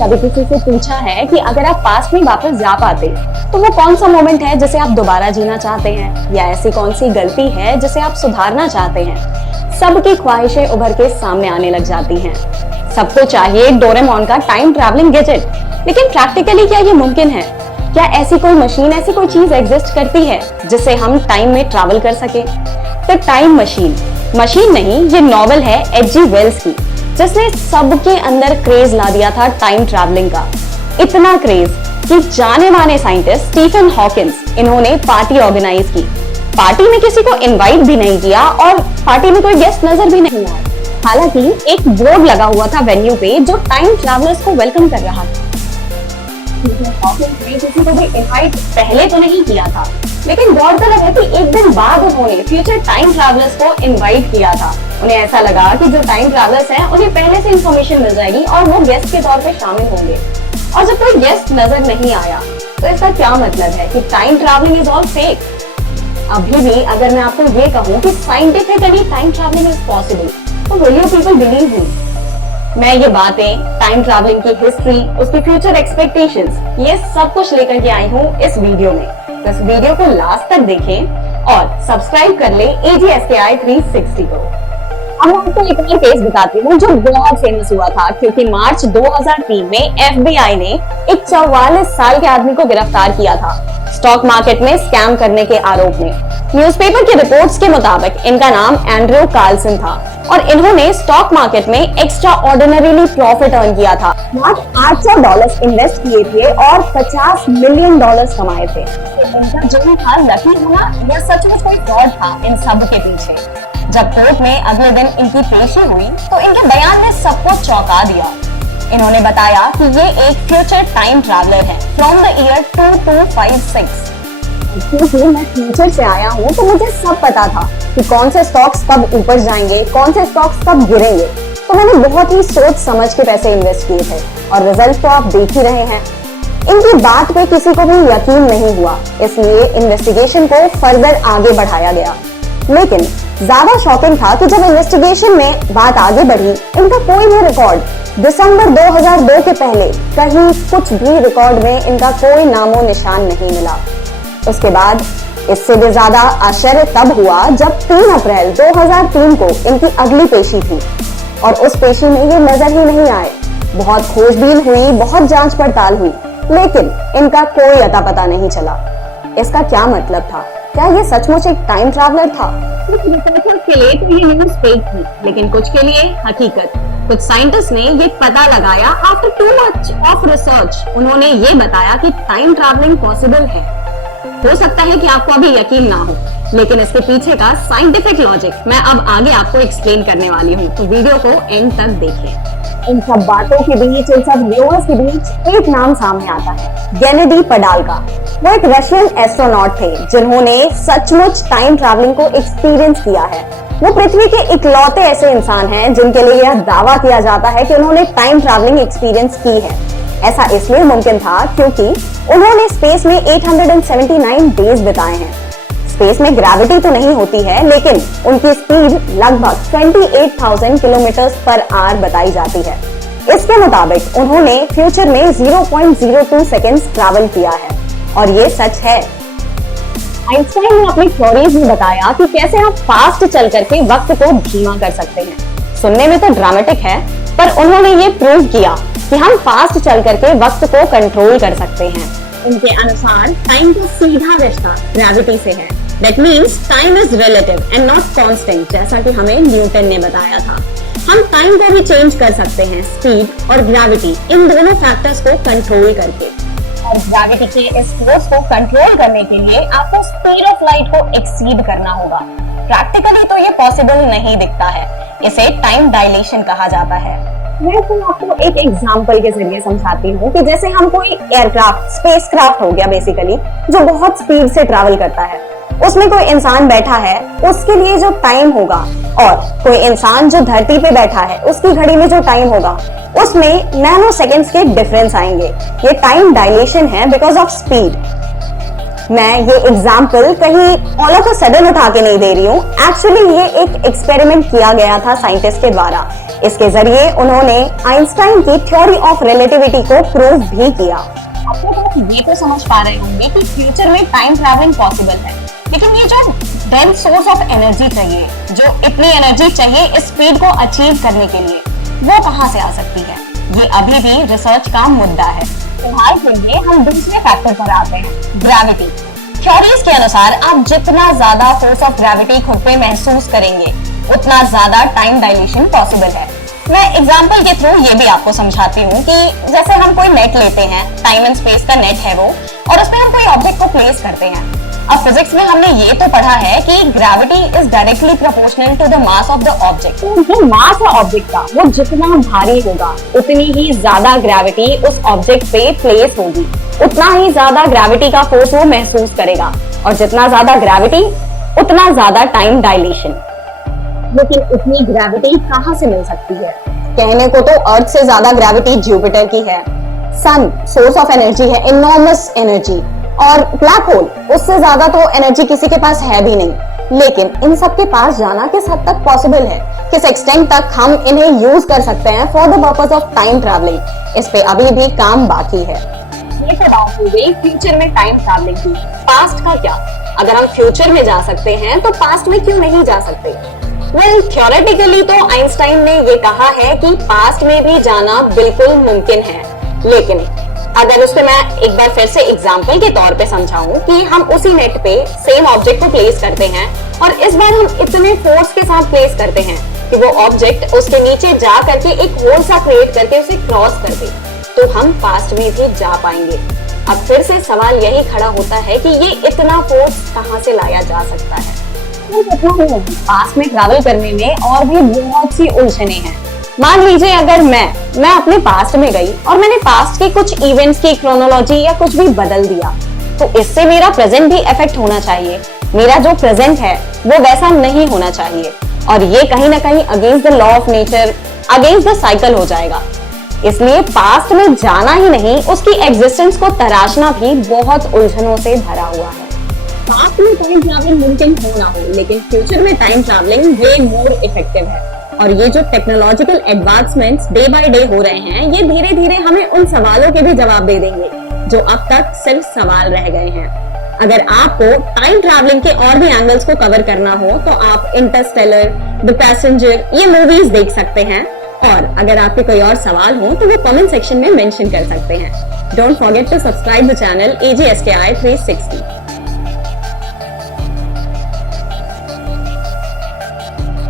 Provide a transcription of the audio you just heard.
कभी किसी से पूछा है कि अगर आप पास्ट में वापस जा पाते तो वो कौन सा मोमेंट है जिसे आप दोबारा जीना चाहते हैं, या ऐसी कौन सी गलती है जिसे आप सुधारना चाहते हैं। सबकी ख्वाहिशें उभर के सामने आने लग जाती हैं। सबको चाहिए डोरेमोन का टाइम ट्रैवलिंग गैजेट, लेकिन प्रैक्टिकली क्या ये मुमकिन है? क्या ऐसी कोई मशीन, ऐसी कोई चीज एग्जिस्ट करती है जिससे हम टाइम में ट्रैवल कर सके? द टाइम मशीन नहीं, ये नॉवेल है एच.जी. वेल्स की, जिसने सबके अंदर क्रेज ला दिया था टाइम ट्रैवलिंग का। इतना क्रेज कि जाने माने साइंटिस्ट स्टीफन हॉकिंस, इन्होंने पार्टी ऑर्गेनाइज की। पार्टी में किसी को इनवाइट भी नहीं किया और पार्टी में कोई गेस्ट नजर भी नहीं आया। हालांकि एक बोर्ड लगा हुआ था वेन्यू पे जो टाइम ट्रैवलर्स को वेलकम कर रहा था। हॉकिंस ने किसी को भी इनवाइट पहले तो नहीं किया था, लेकिन गौरतलब है कि एक दिन बाद उन्होंने फ्यूचर टाइम ट्रैवलर्स को इनवाइट किया था। उन्हें ऐसा लगा कि जो टाइम ट्रैवलर्स हैं उन्हें पहले से इंफॉर्मेशन मिल जाएगी और वो गेस्ट के तौर पे शामिल होंगे। और जब कोई गेस्ट नजर नहीं आया तो इसका क्या मतलब है कि time travelling is all fake. अभी भी अगर मैं आपको ये कहूँ कि scientifically time travelling is possible, तो will you people believe me? मैं ये बातें, टाइम ट्रैवलिंग की हिस्ट्री, उसकी फ्यूचर एक्सपेक्टेशंस, ये सब कुछ लेकर के आई हूँ इस वीडियो में। तो इस वीडियो को लास्ट तक देखें और सब्सक्राइब कर ले AGSKI 360 को। अब मैं आपको एक और केस बताती हूँ जो बहुत फेमस हुआ था, क्योंकि मार्च 2003 में FBI ने एक 44 साल के आदमी को गिरफ्तार किया था स्टॉक मार्केट में स्कैम करने के आरोप में। न्यूज़पेपर की रिपोर्ट्स के मुताबिक इनका नाम एंड्रयू कार्लसन था और इन्होंने स्टॉक मार्केट में एक्स्ट्रा ऑर्डिनरीली प्रॉफिट अर्न किया था। $800 इन्वेस्ट किए थे और $50 मिलियन कमाए थे। तो इनका जो था लकी होना या सचमुच कोई फ्रॉड था इन सब के पीछे? जब कोर्ट में अगले दिन इनकी पेशी हुई तो इनके बयान ने सबको चौंका दिया। इन्होंने बताया कि ये एक फ्यूचर टाइम ट्रैवलर है फ्रॉम द ईयर 2256। क्योंकि मैं फ्यूचर से आया हूँ तो मुझे सब पता था कि कौन से स्टॉक्स कब ऊपर जाएंगे, कौन से स्टॉक्स कब गिरेंगे। तो मैंने बहुत ही सोच समझ के पैसे इन्वेस्ट किए थे और रिजल्ट तो आप देख ही रहे हैं। इनकी बात पे किसी को भी यकीन नहीं हुआ, इसलिए इन्वेस्टिगेशन को फर्दर आगे बढ़ाया गया। लेकिन ज्यादा शॉकिंग था कि जब इन्वेस्टिगेशन में बात आगे बढ़ी, इनका कोई भी रिकॉर्ड दिसंबर 2002 के पहले कहीं कुछ भी रिकॉर्ड में इनका कोई नामो निशान नहीं मिला। उसके बाद इससे भी ज्यादा आश्चर्य तब हुआ जब 3 अप्रैल 2003 को इनकी अगली पेशी थी और उस पेशी में ये नजर ही नहीं आए। बहुत खोजबीन हुई, बहुत जांच पड़ताल हुई, लेकिन इनका कोई अता पता नहीं चला। इसका क्या मतलब था? क्या ये सचमुच एक टाइम ट्रैवलर था? कुछ रिसर्चर्स के लिए तो ये न्यूज़ फेक थी, लेकिन कुछ के लिए हकीकत। कुछ साइंटिस्ट ने ये पता लगाया after too much of research. उन्होंने ये बताया कि टाइम ट्रैवलिंग पॉसिबल है। हो सकता है कि आपको अभी यकीन ना हो, लेकिन इसके पीछे का साइंटिफिक लॉजिक मैं अब आगे आपको एक्सप्लेन करने वाली हूँ, तो वीडियो को एंड तक देखें। इन सब बातों के बीच, इन सब व्यूअर्स के बीच एक नाम सामने आता है, गेनेडी पडाल्का। वो एक रशियन एस्ट्रोनॉट थे जिन्होंने सचमुच टाइम ट्रैवलिंग को एक्सपीरियंस किया है। वो पृथ्वी के इकलौते ऐसे इंसान हैं जिनके लिए यह दावा किया जाता है कि उन्होंने टाइम ट्रैवलिंग एक्सपीरियंस की है। ऐसा इसलिए मुमकिन था क्योंकि उन्होंने स्पेस में 879 डेज बिताए हैं। स्पेस में ग्रेविटी तो नहीं होती है, लेकिन उनकी स्पीड लगभग 28,000 किलोमीटर पर आवर बताई जाती है। इसके मुताबिक उन्होंने फ्यूचर में 0.02 सेकेंड्स ट्रैवल किया है और ये सच है। आइंस्टाइन ने अपनी थ्योरीज में बताया कि कैसे हम फास्ट चल करके वक्त को धीमा कर सकते हैं। सुनने में तो ड्रामेटिक है, पर उन्होंने ये प्रूव किया कि हम फास्ट चल करके वक्त को कंट्रोल कर सकते हैं। उनके अनुसार टाइम का सीधा रिश्ता ग्रेविटी से है। That means time is relative and not constant, जैसा कि हमें न्यूटन ने बताया था। हम टाइम को भी चेंज कर सकते हैं स्पीड और ग्रेविटी, इन दोनों फैक्टर्स को कंट्रोल करके। और ग्रेविटी के इस फोर्स को कंट्रोल करने के लिए आपको स्पीड ऑफ लाइट को एक्सीड करना होगा। प्रैक्टिकली तो ये पॉसिबल नहीं दिखता है, इसे टाइम डायलेशन कहा जाता है। मैं तो आपको एक एग्जांपल के जरिए समझाती हूँ कि जैसे हम कोई एयरक्राफ्ट, स्पेसक्राफ्ट हो गया बेसिकली, जो बहुत स्पीड से ट्रैवल करता है, उसमें कोई इंसान बैठा है, उसके लिए जो टाइम होगा, और कोई इंसान जो धरती पे बैठा है उसकी घड़ी में जो टाइम होगा, उसमें नैनो सेकेंड्स के डिफरेंस आएंगे। ये टाइम डायलेशन है बिकॉज ऑफ स्पीड। मैं ये एग्जाम्पल कहीं ऑल ऑफ अ सडन उठा के नहीं दे रही हूँ। एक्चुअली ये एक एक्सपेरिमेंट किया गया था साइंटिस्ट के द्वारा। इसके जरिए उन्होंने आइंस्टाइन की थ्योरी ऑफ रिलेटिविटी को प्रूव भी किया। आप लोग ये तो समझ पा रहे होंगे कि फ्यूचर में टाइम ट्रैवलिंग पॉसिबल है, लेकिन ये जो डेंस सोर्स ऑफ एनर्जी चाहिए, जो इतनी एनर्जी चाहिए इस स्पीड को अचीव करने के लिए, वो कहाँ से आ सकती है? ये अभी भी रिसर्च का मुद्दा है। फिलहाल के लिए हम दूसरे फैक्टर पर आते हैं, ग्रेविटी। थ्योरीज के अनुसार आप जितना ज्यादा फोर्स ऑफ ग्रेविटी खुद पे महसूस करेंगे, उतना ज्यादा टाइम डायलेशन पॉसिबल है। मैं एग्जांपल के थ्रू ये भी आपको समझाती हूँ कि जैसे हम कोई नेट लेते हैं, टाइम एंड स्पेस का नेट है वो, और उसमें हम कोई ऑब्जेक्ट को प्लेस करते हैं। अब फिजिक्स में हमने ये तो पढ़ा है कि gravity is directly proportional to the mass of the object. तो जो मास है ऑब्जेक्ट का, वो जितना भारी होगा उतनी ही ज्यादा ग्रेविटी उस ऑब्जेक्ट पे प्लेस होगी, उतना ही ज्यादा ग्रेविटी का फोर्स वो महसूस करेगा, और जितना ज्यादा ग्रेविटी उतना ज्यादा टाइम डायलेशन। लेकिन इतनी ग्रेविटी कहाँ से मिल सकती है? कहने को तो अर्थ से ज्यादा ग्रेविटी जुपिटर की है। सन सोर्स ऑफ एनर्जी है, इनॉर्मस एनर्जी, और ब्लैक होल उससे ज्यादा तो एनर्जी किसी के पास है भी नहीं। लेकिन इन सब के पास जाना किस हद तक पॉसिबल है, किस एक्सटेंट तक हम इन्हें यूज कर सकते हैं for the purpose of time travelling, इस पे अभी भी काम बाकी है। ये तो बात हो गई फ्यूचर में टाइम ट्रैवलिंग की। पास्ट का क्या? अगर हम फ्यूचर में जा सकते हैं तो पास्ट में क्यों नहीं जा सकते? वेल, थ्योरेटिकली तो आइंस्टाइन ने ये कहा है कि पास्ट में भी जाना बिल्कुल मुमकिन है, लेकिन अगर उसको मैं एक बार फिर से एग्जांपल के तौर पे समझाऊं कि हम उसी नेट पे सेम ऑब्जेक्ट को प्लेस करते हैं, और इस बार हम इतने फोर्स के साथ प्लेस करते हैं कि वो ऑब्जेक्ट उसके नीचे जा करके एक होल सा क्रिएट करके उसे क्रॉस कर दे, तो हम पास्ट में भी जा पाएंगे। अब फिर से सवाल यही खड़ा होता है कि ये इतना फोर्स कहाँ से लाया जा सकता है? पास्ट में ट्रैवल करने में और भी बहुत सी उलझने हैं। मान लीजिए अगर मैं अपने पास्ट में गई और मैंने पास्ट के कुछ इवेंट्स की क्रोनोलॉजी या कुछ भी बदल दिया, तो इससे मेरा प्रेजेंट भी इफेक्ट होना चाहिए। मेरा जो प्रेजेंट है वो वैसा नहीं होना चाहिए, और ये कहीं ना कहीं against the law of nature, against the cycle हो जाएगा। इसलिए पास्ट में जाना ही नहीं, उसकी एग्जिस्टेंस को तराशना भी बहुत उलझनों से भरा हुआ है। पास्ट में टाइम ट्रैवलिंग मुमकिन हो ना हो, लेकिन फ्यूचर में टाइम ट्रैवलिंग वे मोर इफेक्टिव है। और ये जो technological advancements day by day हो रहे हैं, ये धीरे धीरे हमें उन सवालों के भी जवाब दे देंगे जो अब तक सिर्फ सवाल रह गए हैं। अगर आपको टाइम ट्रैवलिंग के और भी एंगल्स को कवर करना हो तो आप इंटरस्टेलर, द पैसेंजर, ये मूवीज देख सकते हैं। और अगर आपके कोई और सवाल हो तो वो कमेंट सेक्शन में मेंशन कर सकते हैं। Don't forget to subscribe the channel AJSKI 360।